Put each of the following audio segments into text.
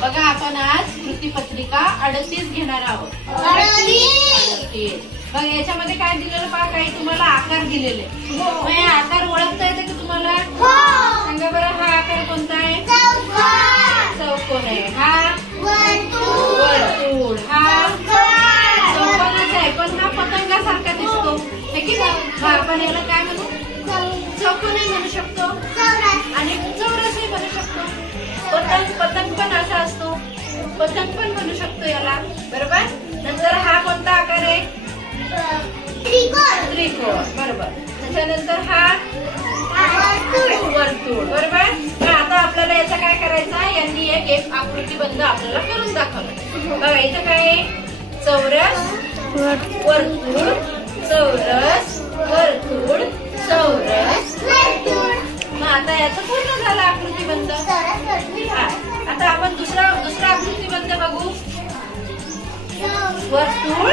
बघा आपण आज कृतीपत्रिका 38 घेणार आहोत. बघा याच्यामध्ये काय दिलेलं पहा, काही तुम्हाला आकार दिलेले. मग हे आकार ओळखता येते की तुम्हाला? सांगा बरं, हा आकार कोणता आहे? चौकोन आहे. हा वर्तुळ. हा चौकोनच आहे, पण हा पतंगासारखा दिसतो हे की नाही? आपण याला काय म्हणू? चौकोनही म्हणू शकतो आणि चौरसही म्हणू शकतो. पतंग पण असा असतो, पतंग पण म्हणू शकतो याला, बरोबर. नंतर हा कोणता आकार आहे? त्रिकोण, बरोबर. त्याच्यानंतर हा वर्तुळ, बरोबर. आता आपल्याला याचा काय करायचा? यांनी एक आकृतीबंध आपल्याला करून दाखवलं. बघा इथं काय आहे? चौरस वर्तुळ, चौरस वर्तुळ, चौरस वर्तुळ. मग आता याचं पूर्ण झालं आकृतीबंध. आता आपण दुसरा आकृतीबंध बघू. वर्तुळ,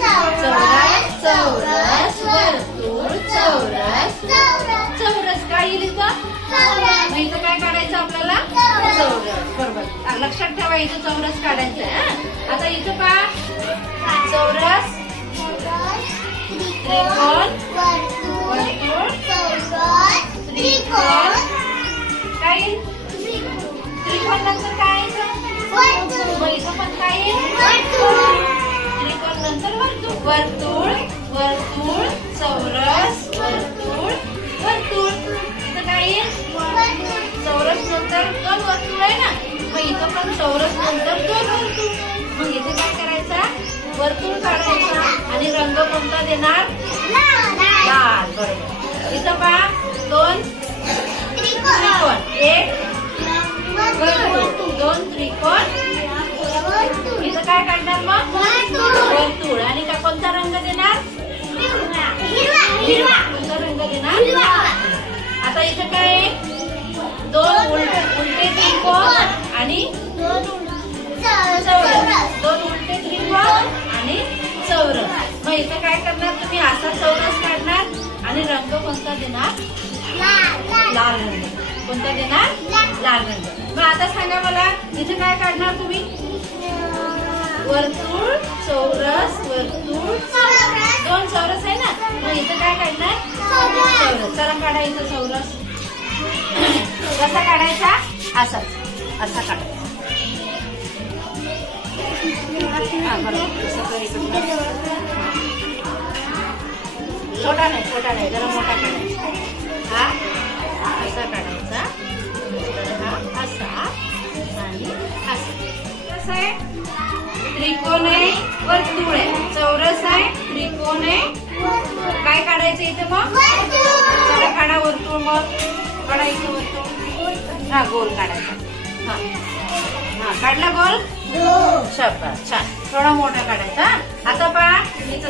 चौरस, चौरस, वर्तुळ, चौरस, चौरस. काय येईल इथं? मग इथं काय काढायचं आपल्याला? चौरस, बरोबर. लक्षात ठेवा, इथं चौरस काढायचं आहे. आता इथं पहा, चौरस, त्रिकोण, वर्तुळ, त्रिकोण. काय येईल? त्रिकोण नंतर काय येईल? मग इथं पण काय येईल? त्रिकोण नंतर वर्तुळ. वर्तुळ, वर्तुळ, चौरस, वर्तुळ, वर्तुळ. इथं काय येईल? चौरस नंतर 2 वर्तुळ आहे ना, मग इथं पण चौरस नंतर 2 वर्तुळ. मग इथे काय करायचा? वर्तुळ काढायचा आणि रंग कोणता देणार? लाल, बरोबर. इथं पहा 2 त्रिकोण, 1 वर्तुळ, 2 त्रिकोण. इथं काय काढणार मग? वर्तुळ. आणि का कोणता रंग देणार? हिरवा. कोणता रंग देणार? आता इथं काय आहे? 2 उलटे त्रिकोण आणि चौरस. 2 उलटे त्रिकोण आणि चौरस. मग इथं काय करणार तुम्ही? असा चौरस काढणार आणि रंग कोणता देणार? लाल रंग. कोणता देणार? लाल रंग. मग आता सांगा मला, इथे काय काढणार तुम्ही? वर्तुळ, चौरस, वर्तुळ, 2 चौरस आहे ना, मग इथं काय काढणार? चौरस. चला काढायचं चौरस. कसा काढायचा? असाच, असा काढायचा. छोटा नाही, जरा मोठा काढायचा. हा असा काढायचा, हा असा आणि असा. कसं आहे? त्रिकोण आहे, वर्तुळ आहे, चौरस आहे, त्रिकोण आहे. काय काढायचं इथे मग? चला काढा वर्तुळ. मग काढायचं वर्तुळ. हा गोल काढायचा. हा काढला गोल. शाबास, छान. थोडा मोठा काढायचा. आता पहा इथं,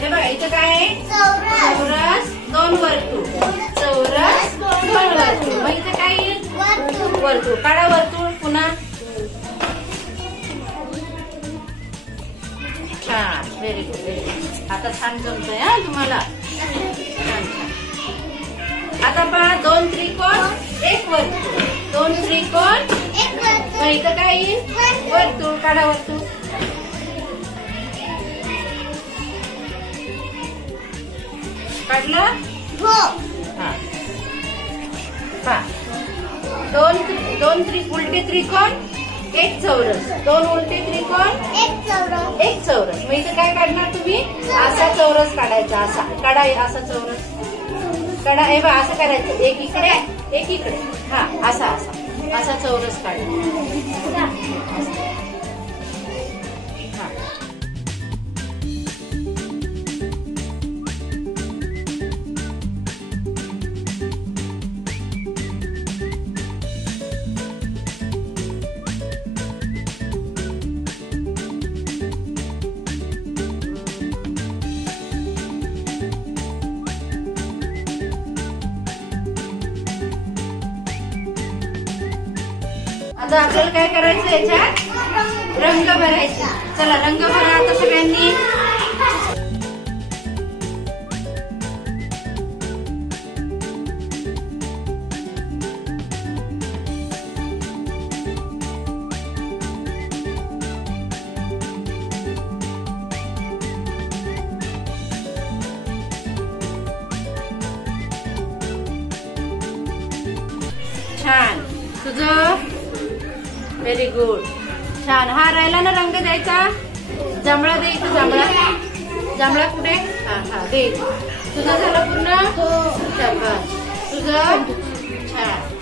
हे बघा इथं काय आहे? चौरस, 2 वर्तुळ, चौरस, 2 वर्तुळ. मग इथं काय येईल? वर्तुळ. काढा वर्तुळ पुन्हा. छान, व्हेरी गुड, व्हेरी गुड. आता छान जमतंय हा तुम्हाला. आता पहा 2 त्रिकोण, 1 वर्तुळ, 2 त्रिकोण, 1 वर्तुळ. मग इथं काय येईल? वर्तुळ. काढा वर्तुळ. काढलं? हो. हा पहा 2 उलटे त्रिकोण, 1 चौरस, 2 उलटे त्रिकोण, 1 चौरस. मग इथे काय काढणार तुम्ही? असा चौरस काढायचा. असा काढा, असा चौरस काढा. हे बघा असं करायचं, एक इकडे, एक इकडे. हा असा असा असा चौरस काढा. आता आपल्याला काय करायचं? याच्यात रंग भरायचा. चला रंग भरा आता सगळ्यांनी. तुझं व्हेरी गुड. छान. हा राहिला ना रंग द्यायचा. जांभळा दे इथं. जांभळा कुठे? हा हा दे. तुझं झालं पूर्ण. शाबास. तुझं छान.